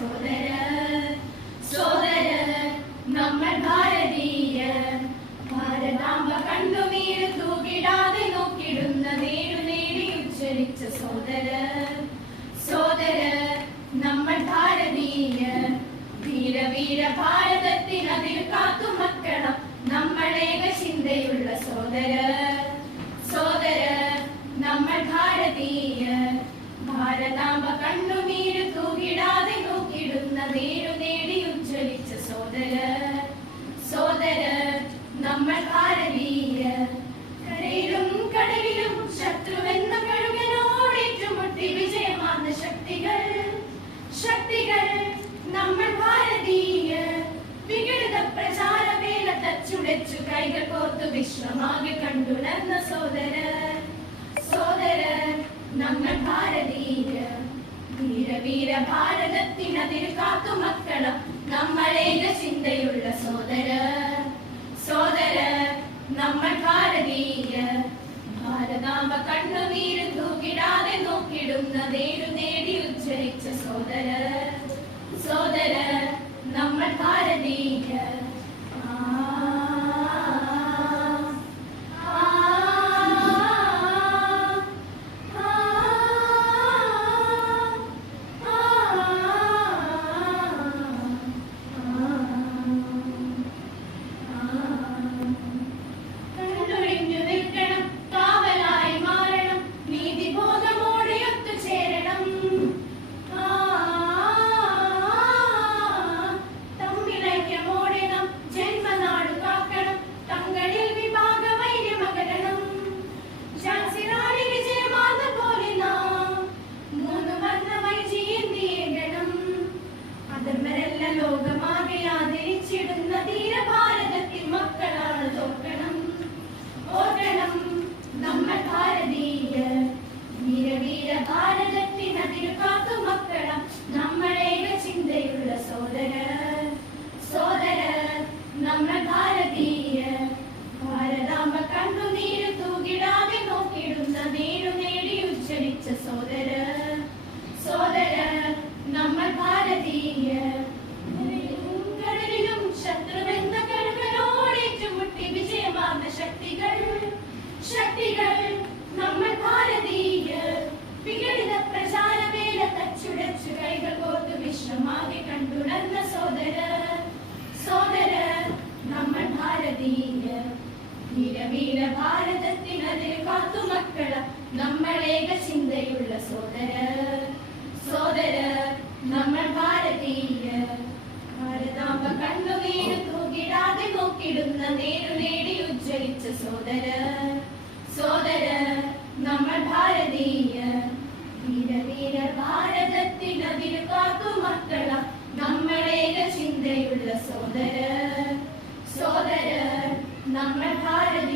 സോദര സോദര നമ്മൾ ഭാരതീയ ഭാരതാംബ കണ്ണുനീര് തൂകിടാതെ നോക്കിടുന്ന നേരു നേടി ഉച്ചരിച്ച സോദര സോദര നമ്മൾ ഭാരതീയ വീര വീര ഭാരതത്തിനതിൽ കാത്തു മക്കണം നമ്മളേക ചിന്തയുള്ള സോദര സോദര നമ്മൾ ഭാരതീയ ഭാരതാംബ കണ്ണുനീര് തൂകിടാതെ നോക്കിടുന്ന നേരു നേടി ഉജ്ജ്വലിച്ച സോദര സോദര നമ്മൾ ഭാരതീയ കരയിലും കടലിലും ശത്രുവെന്ന കഴുകനോടേറ്റുമുട്ടി വിജയമാർന്ന ശക്തികൾ ശക്തികൾ നമ്മൾ ഭാരതീയ വികൃത പ്രചാരവേല തച്ചുടച്ചു കൈകൾ കോർത്തു വിശ്വമാകെ കണ്ടുണർന്ന സോദര സോദര നമ്മൾ ഭാരതീയ വീര വീര ഭാരതത്തിനതിൽ കാത്തു മക്കളും നമ്മളേക ചിന്തയുള്ള സോദര സോദര നമ്മൾ ഭാരതീയ ഭാരതാംബ കണ്ണുനീര് തൂകിടാതെ നോക്കിടുന്ന നേരു നേടി ഉജ്ജ്വലിച്ച സോദര സോദര നമ്മൾ ഭാരതീയ ലോകമാകെ ആദരിച്ചിടുന്ന ധീരഭാരതത്തിൽ മക്കളാണ് തോക്കണം ഓർക്കണം നമ്മൾ ഭാരതീയ വീര വീര ഭാരതത്തിനതിൽ കാത്തു മക്കളും നമ്മളേക ചിന്തയുള്ള സോദര സോദര നമ്മൾ ഭാരതീയ ഭാരതാംബ കണ്ണുനീര് തൂകിടാതെ നോക്കിടുന്ന നേരു നേടി ഉജ്ജ്വലിച്ച സോദര സോദര നമ്മൾ ഭാരതീയ കടലിലും ശത്രുവെന്ന കഴുകനോടേറ്റുമുട്ടി വിജയമാർന്ന ശക്തികൾ ശക്തികൾ നമ്മൾ ഭാരതീയ വികടിത പ്രചാരവേല തച്ചുടച്ചു കൈകൾ കോർത്തു വിശ്വമാകെ കണ്ടുണർന്ന സോദര സോദര നമ്മൾ ഭാരതീയ വീര വീര ഭാരതത്തിനതിൽ കാത്തു മക്കള നമ്മളേക ചിന്തയുള്ള സോദര സോദര നമ്മൾ ഭാരതീയ ഭാരതാംബ കണ്ണുനീര് തൂകിടാതെ നോക്കിടുന്ന നേരു നേടി ഉജ്ജ്വലിച്ച സോദര സോദര നമ്മൾ ഭാരതീയ വീര വീര ഭാരതത്തിനതിൽ കാത്തു മക്കള നമ്മളേക ചിന്തയുള്ള സോദര സോദര നമ്മൾ ഭാരതീയ